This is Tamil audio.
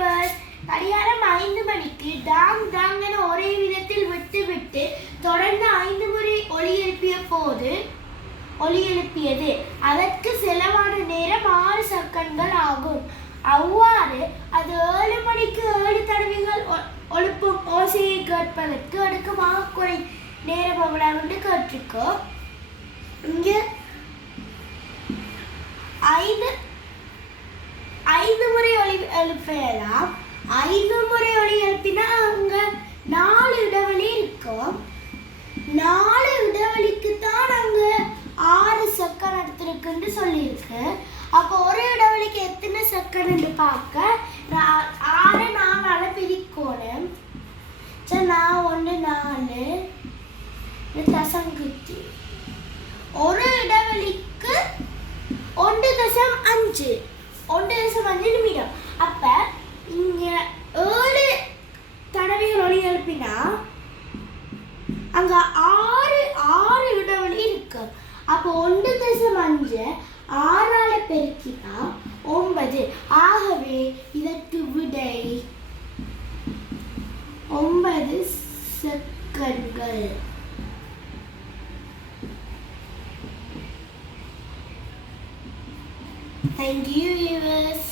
வியூவர்ஸ், கடிகாரம் 5 மணிக்கு டாங் டாங் என ஒரே விதத்தில் விட்டு தொடர்ந்து 5 முறை ஒலி எழுப்பியது. அதற்கு செலவான நேரம் 6 செகண்ட்கள் ஆகும். அவ்வாறு அது 7 மணிக்கு 7 தடவைகள் எழுப்பும் ஓசையை கேட்பதற்கு அடுக்கமாக குறை நேரம் எவ்வளவு கேட்டிருக்கோ. இங்கே 5 முறை ஒலி எழுப்பலாம். 5 முறை ஒலி எழுப்பினா அங்க 4 இடைவெளி இருக்கும். 4 இடைவெளிக்கு தான் அங்க 6 செகண்ட் எடுத்திருக்குன்னு சொல்லியிருக்கு. அப்போ ஒரு இடைவெளிக்கு எத்தனை செகண்ட் பார்க்க 6 4ஆல பிரிக்கணும். சரி, நான் 1 4 தசங்குத்தி ஒரு இடைவெளிக்கு 1.5 நிமிடம். அப்ப இங்க 7 தடவைகள் ஒலி எழுப்பினா அங்க 6 இடைவெளி இருக்கு. அப்போ 1.5 6ஆல பெருக்கினா 9. ஆகவே இதற்கு விடை 9 செகண்ட்கள். Thank you, viewers.